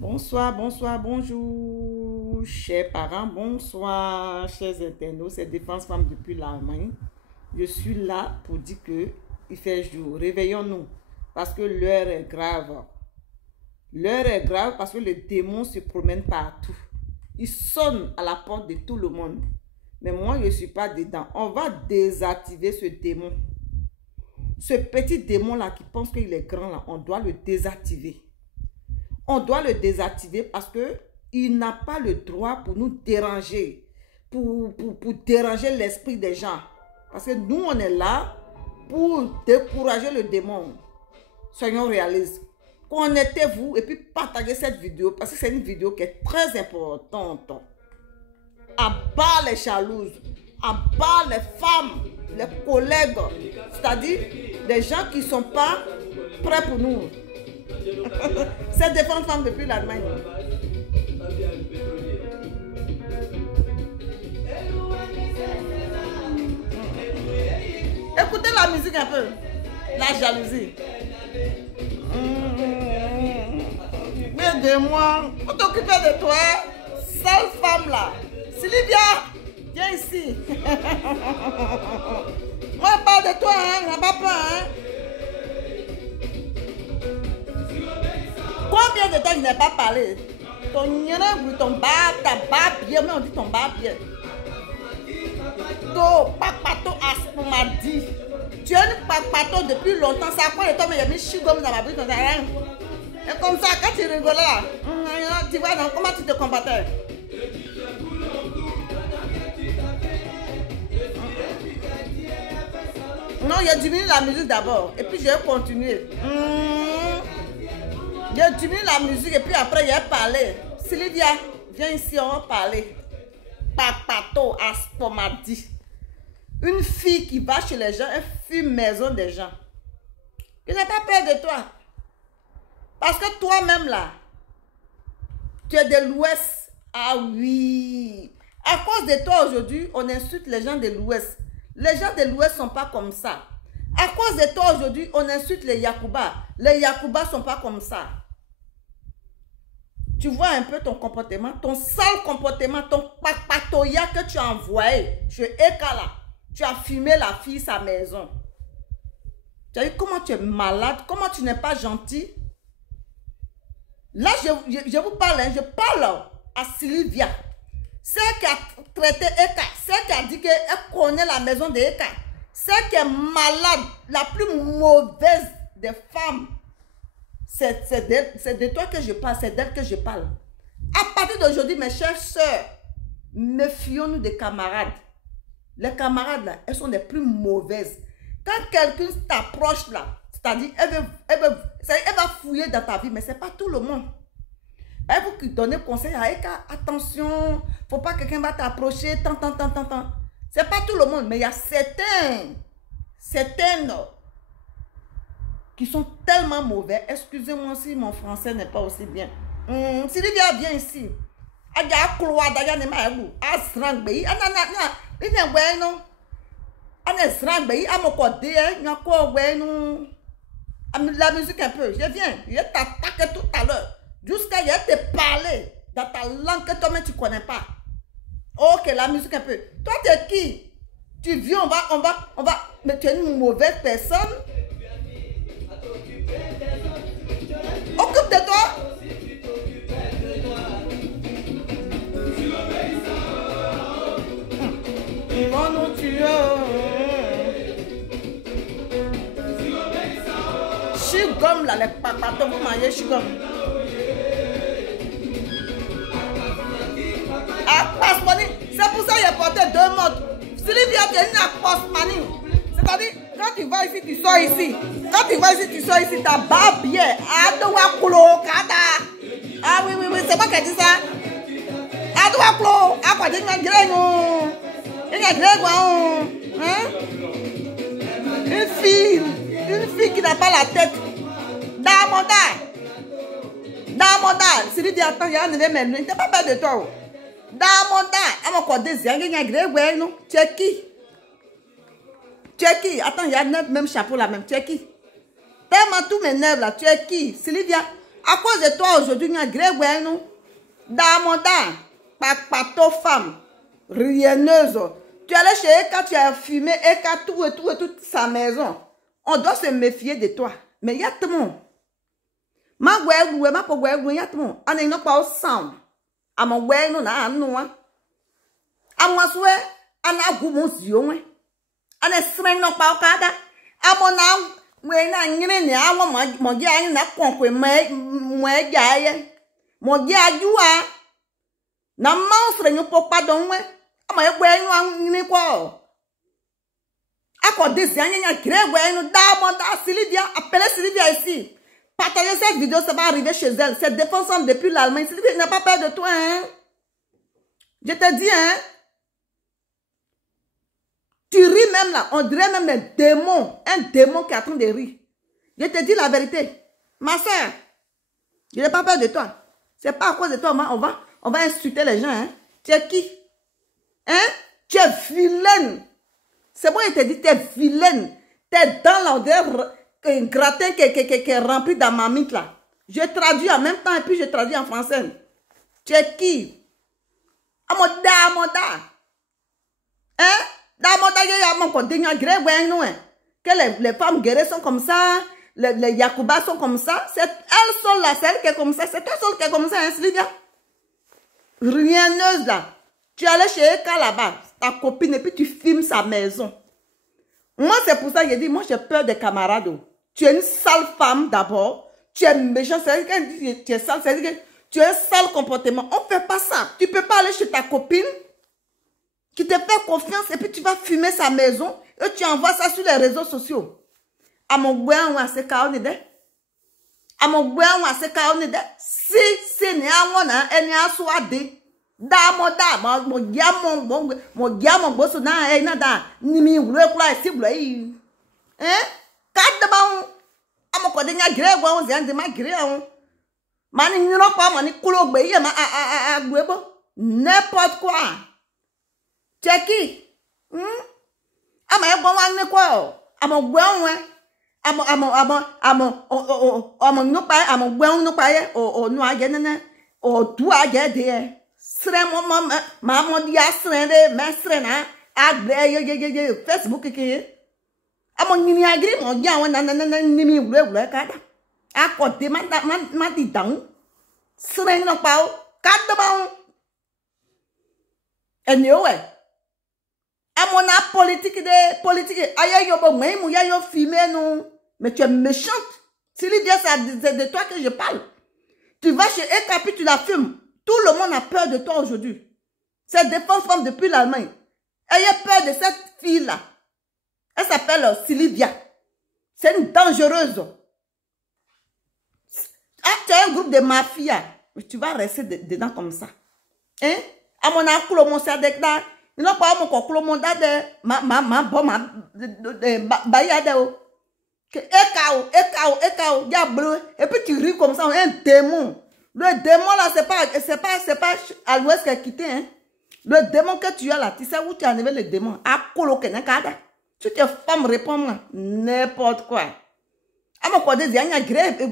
Bonsoir, bonsoir, bonjour, chers parents, bonsoir, chers internautes, c'est Défense Femmes depuis l'Allemagne. Je suis là pour dire que il fait jour. Réveillons-nous parce que l'heure est grave. L'heure est grave parce que les démons se promènent partout. Ils sonnent à la porte de tout le monde. Mais moi, je ne suis pas dedans. On va désactiver ce démon. Ce petit démon-là qui pense qu'il est grand, là, on doit le désactiver. On doit le désactiver parce qu'il n'a pas le droit pour nous déranger, pour déranger l'esprit des gens. Parce que nous, on est là pour décourager le démon. Soyons réalistes. Connectez-vous et puis partagez cette vidéo parce que c'est une vidéo qui est très importante. À bas les jalouses, à bas les femmes, les collègues, c'est-à-dire des gens qui ne sont pas prêts pour nous. C'est Défense Femmes depuis l'Allemagne. Écoutez la musique un peu. La jalousie. Aide-moi. Pour t'occuper de toi, sale femme là. Sylvia, viens ici. Moi, je parle de toi, hein. N'a pas peur, hein. Combien de temps je n'ai pas parlé? Ton barbe, ta barbe bien, mais on dit ton barbe bien. Ton papato aspoumadi. Tu as une papato depuis longtemps, ça quoi de toi, mais il y a mis chigom dans ma bouche, dans ta langue. Et comme ça, quand tu rigoles là, tu vois, donc, comment tu te combattais? Non, il a diminué la musique d'abord, et puis je vais continuer. J'ai diminué la musique et puis après, il a parlé. Sylvia, viens ici, on va parler. Papato Aspomadi. Une fille qui va chez les gens, elle fume maison des gens. Tu n'as pas peur de toi. Parce que toi-même là, tu es de l'Ouest. Ah oui. À cause de toi aujourd'hui, on insulte les gens de l'Ouest. Les gens de l'Ouest ne sont pas comme ça. À cause de toi aujourd'hui, on insulte les Yakuba. Les Yakuba ne sont pas comme ça. Tu vois un peu ton comportement, ton sale comportement, ton papatoya que tu as envoyé chez Ekala. Tu as fumé la fille sa maison. Tu as vu comment tu es malade, comment tu n'es pas gentil. Là, je vous parle, hein, je parle à Sylvia. Celle qui a traité Eka, celle qui a dit qu'elle connaît la maison de Eka. Celle qui est malade, la plus mauvaise des femmes. C'est de toi que je parle, c'est d'elle que je parle. À partir d'aujourd'hui, mes chères sœurs, méfions-nous des camarades. Les camarades, là, elles sont les plus mauvaises. Quand quelqu'un t'approche, là, c'est-à-dire, elle va fouiller dans ta vie, mais ce n'est pas tout le monde. Elle vous donne conseil à Eka, attention, il ne faut pas que quelqu'un va t'approcher, tant. Ce n'est pas tout le monde, mais il y a certaines qui sont tellement mauvais. Excusez-moi si mon français n'est pas aussi bien. Sylvia, viens ici. La musique un peu. Je viens. Je t'attaque tout à l'heure. Jusqu'à je te parler dans ta langue que toi-même tu ne connais pas. Ok, la musique un peu. Toi, tu es qui? Tu viens, on va. Mais tu es une mauvaise personne. Occupe de toi. Ils vont nous tuer. Chigom là, les papatos, vous mangez chigom. Akpasmani, c'est pour ça qu'il a porté 2 mots. Sylvia, tu es une akpasmani. C'est-à-dire, quand tu vas ici, tu sors ici. Quand tu vas ici, tu sors ici, ta barbe bien. Ah oui, c'est pas qu'elle dit ça. Une fille qui n'a pas la tête. Damonda. Sylvia, attends, il y a un élément. Tu n'as pas peur de toi. Damonda. Tu es qui? Tu es qui? Attends, il y a 9 même chapeau là même. Tu es qui? Tellement tous mes nerfs là. Tu es qui? Sylvia, À cause de toi, aujourd'hui, il y a gré, nous. Damoda, papato femme, rienneuse. Tu allais chez Eka, tu as fumé Eka, toute sa maison. On doit se méfier de toi. Mais il y a tout le monde. Ma gwe, ma po gwe, il y a tout le monde. On n'est pas au sound. A mon gwe, nous, na, nous, hein. A moi, souhait, on a goût, mon zion, hein. On est semaine, non, pas au cada. A mon âme, moi, na, n'yene, a moi, mon gars, n'a compris, moi, gars, mon gars, joua. Na monstre, nous, pour pas donner. A moi, gwe, nous, n'yene, quoi. Accordez, il y a un gré, nous, da, Sylvia, appelez Sylvia ici. Partagez cette vidéo, ça va arriver chez elle. C'est défenseur depuis l'Allemagne. Sylvia n'a pas peur de toi, hein. Je te dis, hein. Tu ris même là, on dirait même un démon qui est en train de rire. Je te dis la vérité. Ma soeur, je n'ai pas peur de toi. C'est pas à cause de toi, on va insulter les gens, hein. Tu es qui? Hein? Tu es vilaine. C'est bon, il te dit, tu es vilaine. Tu es dans l'odeur. Un gratin qui est rempli dans ma mythe là. Je traduis en même temps et puis je traduis en français. Tu es qui? Amoda. Hein? Damoda, il y a mon côté, il y a que les femmes guerrières sont comme ça, les Yakuba sont comme ça. C'est elles sont là, celle qui est comme ça. C'est toi seule qui est comme ça, hein, Sylvia? Rienneuse là. Tu allais chez Eka là-bas, ta copine, et puis tu filmes sa maison. Moi, c'est pour ça que j'ai dit, moi, j'ai peur des camarades. Tu es une sale femme d'abord. Tu es méchant. C'est-à-dire que tu es sale. C'est-à-dire que tu as un sale comportement. On ne fait pas ça. Tu ne peux pas aller chez ta copine qui te fait confiance et puis tu vas fumer sa maison et tu envoies ça sur les réseaux sociaux. À mon gouin ou à ce cas, on est là. À mon gouin ou à ce cas, on est là. Si c'est né à moi, elle n'est à soi de. Damoda, mon diamant, bosso, na, nada, ni mi, ou le quoi, si vous voulez. Hein? Quatre bon. À mon côté, il y a gré, on s'est ma gré, mani, n'y a pas, mani, coulo, béy, à gwebo. N'importe quoi. Tu es qui? Ah, mais bon, on est quoi? À mon gouin, ouais. À mon, non pas, à mon gouin, non pas, au noir, au doigt, gardé. Sren maman dia sren de ma sren a Facebook ke amon ni agri mo dia won na ni mi wule ka da akote ma di dan sren no pa o ka da ba anyway amon na politique ayo yo bo mu ya yo filmer non mais tu es méchante. Sylvia, c'est de toi que je parle. Tu vas chez Eka puis tu la fumes. Tout le monde a peur de toi aujourd'hui. Cette défense femme depuis l'Allemagne. Ayez peur de cette fille-là. Elle s'appelle Sylvia. C'est une dangereuse. Ah, tu as un groupe de mafia. Mais tu vas rester dedans comme ça. Hein? À mon accoulo, mon sadek là. Il n'a pas mon conclo, mon dade. Ekao, ya bleu. Et puis tu ris comme ça, un démon. Le démon là, c'est pas à l'ouest qui a quitté, hein. Le démon que tu as là, tu sais où tu as enlevé le démon? À coloquer, tu te femme, réponds-moi. N'importe quoi. À mon côté, il y a une grève,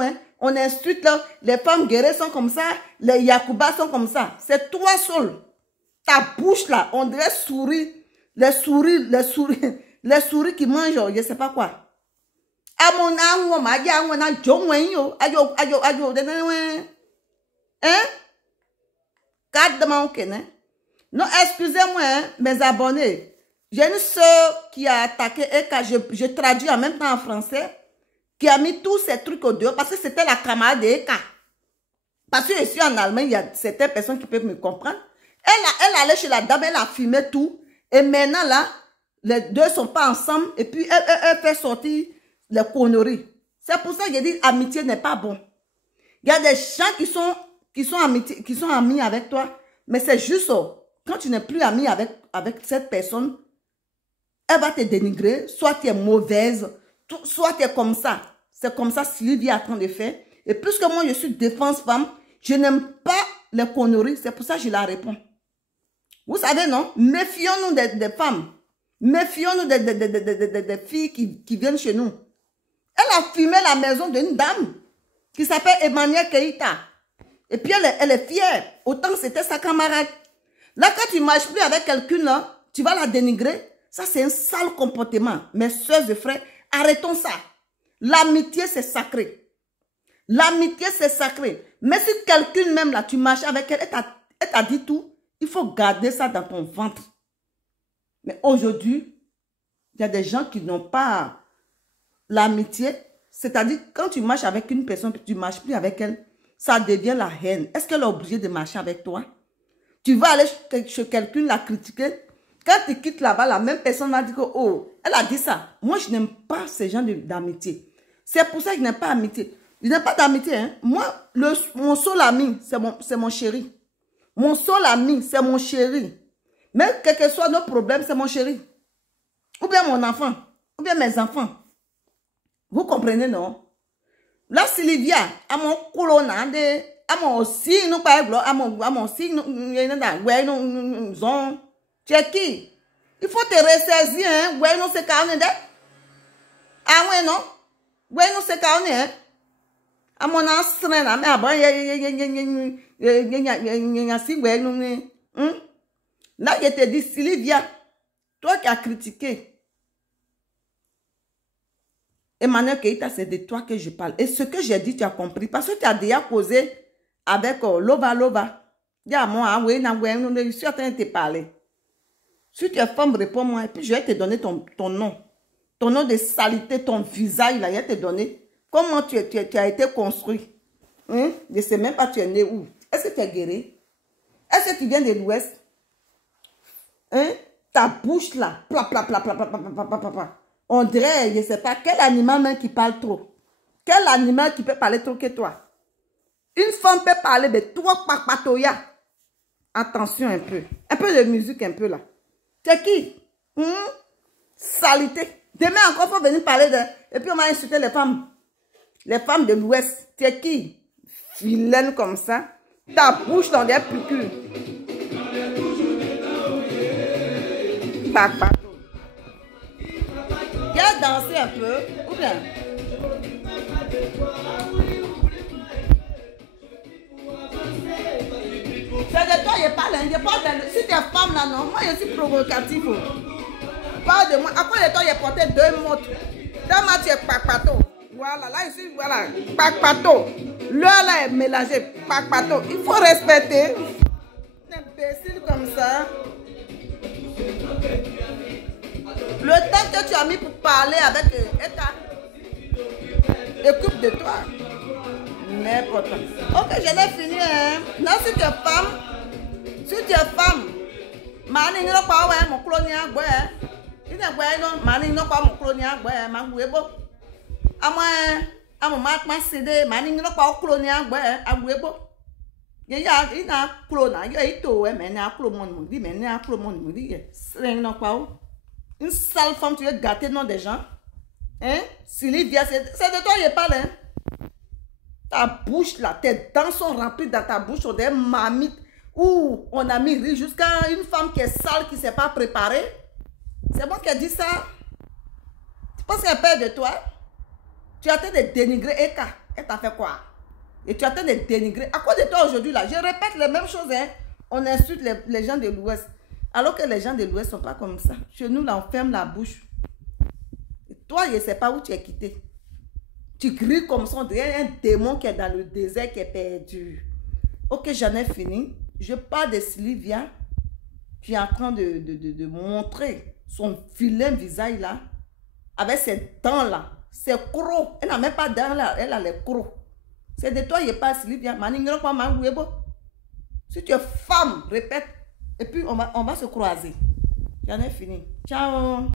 hein. On instruit là, les femmes guerrières sont comme ça, les Yakuba sont comme ça. C'est toi seul. Ta bouche là, on dirait souris. Les souris qui mangent, je sais pas quoi. À mon âme, hein? Non, excusez-moi, hein, mes abonnés. J'ai une soeur qui a attaqué Eka, je traduis en même temps en français, qui a mis tous ces trucs au dehors parce que c'était la camarade d'Eka. Parce que je suis en Allemagne, il y a certaines personnes qui peuvent me comprendre. Elle allait chez la dame, elle a fumé tout. Et maintenant, là, les deux ne sont pas ensemble. Et puis, elle fait sortir les conneries. C'est pour ça que je dis amitié n'est pas bon. Il y a des gens qui sont amis avec toi. Mais c'est juste quand tu n'es plus ami avec cette personne, elle va te dénigrer. Soit tu es mauvaise, soit tu es comme ça. C'est comme ça Sylvia est en train de faire. Et puisque moi, je suis défense femme, je n'aime pas les conneries. C'est pour ça que je la réponds. Vous savez, non? Méfions-nous des femmes. Méfions-nous des filles qui viennent chez nous. Elle a fumé la maison d'une dame. qui s'appelle Emmanuel Keïta. Et puis elle est fière. Autant c'était sa camarade. Là, quand tu ne marches plus avec quelqu'un, là, tu vas la dénigrer. Ça, c'est un sale comportement. Mes soeurs et frères, arrêtons ça. L'amitié, c'est sacré. L'amitié, c'est sacré. Mais si quelqu'un même là, tu marches avec elle, elle t'a dit tout, il faut garder ça dans ton ventre. Mais aujourd'hui, il y a des gens qui n'ont pas l'amitié. C'est-à-dire, quand tu marches avec une personne, tu ne marches plus avec elle, ça devient la haine. Est-ce qu'elle est obligée de marcher avec toi? Tu vas aller chez quelqu'un la critiquer. Quand tu quittes là-bas, la même personne va dire que, oh, elle a dit ça. Moi, je n'aime pas ces gens d'amitié. C'est pour ça que je n'aime pas d'amitié. Je n'aime pas d'amitié. Hein. Moi, mon seul ami, c'est mon chéri. Mon seul ami, c'est mon chéri. Même quel que soit nos problèmes, c'est mon chéri. Ou bien mon enfant. Ou bien mes enfants. Vous comprenez, non? Là, Sylvia, à mon colonna, à mon signe, nous pas à mon signe, nous zone. Tu es qui? Il faut te ressaisir, hein? Ouais, non, c'est carné, ah, ouais, non? Ouais, non, c'est carné, hein? À mon ancien, là, mais avant, là, je te dis, Sylvia, toi qui as critiqué Emmanuel Keïta, c'est de toi que je parle. Et ce que j'ai dit, tu as compris. Parce que tu as déjà causé avec Lova. Dis à moi, je suis en train de te parler. Si tu es femme, réponds-moi. Et puis, je vais te donner ton nom. Ton nom de saleté, ton visage, là, je vais te donner. Comment tu as été construit. Hein? Je ne sais même pas tu es né où. Est-ce que tu es guéri? Est-ce que tu viens de l'Ouest? Hein? Ta bouche, là. On dirait, je ne sais pas, quel animal même qui parle trop. Quel animal qui peut parler trop que toi? Une femme peut parler de toi, papatoya. Attention un peu. Un peu de musique, un peu là. C'est qui? Saleté. Demain encore, il faut venir parler de... Et puis on va insulter les femmes. Les femmes de l'Ouest. C'est qui? Vilaine comme ça. Ta bouche dans des piqûres. Papato. Viens danser un peu. Ou bien? C'est de toi, je parle. Je parle de... Si tu es femme là, non. Moi, je suis provocative. Parle de moi. À quoi de toi, j'ai porté 2 mots. Dans ma tu es papato. Voilà, là, ici, voilà. Papato. L'heure là est mélangée. Papato. Il faut respecter. Un imbécile comme ça. Le temps que tu as mis pour parler avec Eka, occupe de toi. N'importe quoi. Ok, je l'ai fini. Hein. Non, si tu es femme, mani n'ira pas ouais mon colonia boy. Il n'est pas non, mani n'ira pas mon colonia boy, ma bouebo. À moi, à mon mat ma cédé, mani n'ira pas au colonia boy, à bouebo. Il y a clona, il y a ito, mais il y a clomon, mais il y a clomon, c'est non pas. Une sale femme, tu veux gâter le nom des gens. Hein? Sylvia, c'est de toi que je parle. Hein? Ta bouche là, tes dents sont remplies dans ta bouche. On est mamite où on a mis riz jusqu'à une femme qui est sale, qui ne s'est pas préparée. C'est moi qui ai dit ça. Tu penses qu'elle peur de toi? Tu as en train de dénigrer Eka. Elle t'a fait quoi? Et tu as en train de dénigrer. À quoi de toi aujourd'hui là? Je répète les mêmes choses. Hein? On insulte les gens de l'Ouest. Alors que les gens de l'Ouest ne sont pas comme ça. Chez nous, là, on ferme la bouche. Et toi, je ne sais pas où tu es quitté. Tu cries comme ça, on dirait un démon qui est dans le désert, qui est perdu. Ok, j'en ai fini. Je parle de Sylvia, qui est en train de montrer son vilain visage là, avec ses dents là, ses crocs. Elle n'a même pas de dents là, elle a les crocs. C'est de toi, je parle Sylvia. Si tu es femme, répète. Et puis, on va se croiser. J'en ai fini. Ciao.